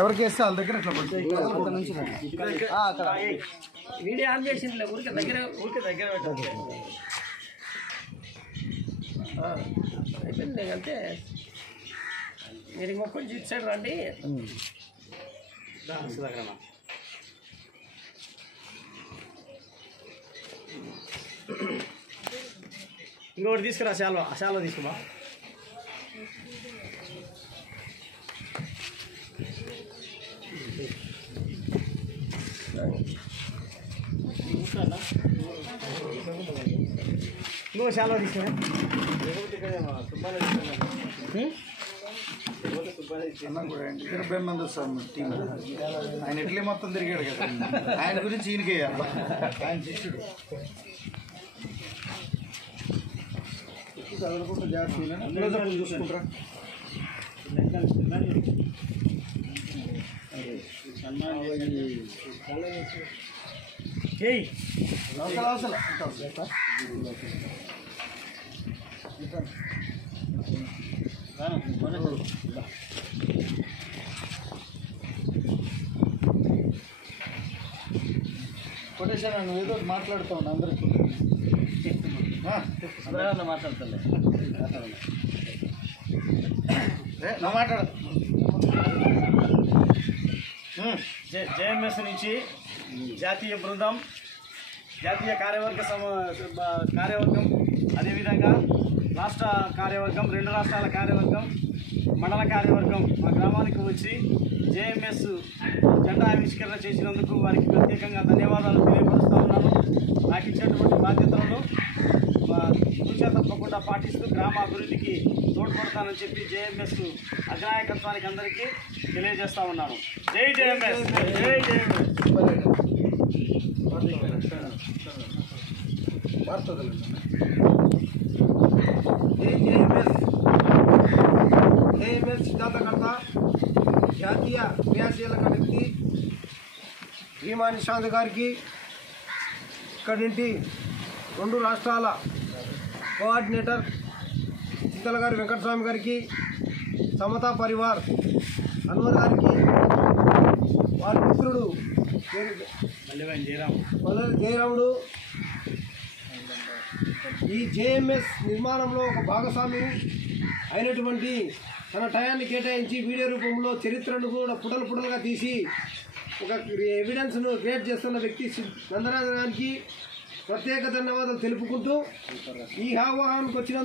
ఎవరికి వేస్తే వాళ్ళ దగ్గర అట్లా వీడియో ఆన్ చేసింది ఊరికి దగ్గర పెట్టండి అయిపోయింది అంటే మీరు ఇంకొంచెం ఇటు సైడ్ రండి ఇంకొకటి తీసుకురా శాలో తీసుకురా ఇంకో శాలో తీసుకురా మంది వస్తాం టీం ఆయన ఇట్లే మొత్తం తిరిగాడు కదా ఆయన గురించి ఈయనకే ఆయన శిష్యుడు చదువుకుంటూ జాగ్రత్త చూసుకుంటారా కొటేషన్ నువ్వు ఏదో మాట్లాడుతావు అందరికి మాట్లాడతాను నువ్వు మాట్లాడు జేఎంఎస్ నుంచి జాతీయ బృందం జాతీయ కార్యవర్గం అదేవిధంగా రాష్ట్ర కార్యవర్గం 2 రాష్ట్రాల కార్యవర్గం మండల కార్యవర్గం మా గ్రామానికి వచ్చి జేఎంఎస్ జెండా ఆవిష్కరణ చేసినందుకు వారికి ప్రత్యేకంగా ధన్యవాదాలు తెలియపరుస్తూ ఉన్నాను. నాకు ఇచ్చినటువంటి బాధ్యతలను సూచన తప్పకుండా పాటిస్తూ గ్రామ అభివృద్ధికి తోడ్పడతానని చెప్పి జేఎంఎస్ అధినాయకత్వానికి అందరికీ తెలియజేస్తా ఉన్నాను. జై జేఎంఎస్, జై జేఎంఎస్. జేఎంఎస్ సిద్ధాంతకర్త జాతీయ క్రియాశీలక వ్యక్తి భీమా నిశాంత్ గారికి, ఇక్కడి నుండి 2 రాష్ట్రాల కోఆర్డినేటర్ చింతల గారి వెంకటస్వామి గారికి, సమతా పరివార్ హనుమన్ గారికి, వారి మిత్రుడు జయరాముడు ఈ జేఎంఎస్ నిర్మాణంలో ఒక భాగస్వామి అయినటువంటి తన టయాన్ని కేటాయించి వీడియో రూపంలో చరిత్రను కూడా పుటలుగా తీసి ఒక ఎవిడెన్స్ను క్రియేట్ చేస్తున్న వ్యక్తి నందరాజన్ గారికి ప్రత్యేక ధన్యవాదాలు తెలుపుకుంటూ ఈ ఆహ్వానానికి వచ్చిన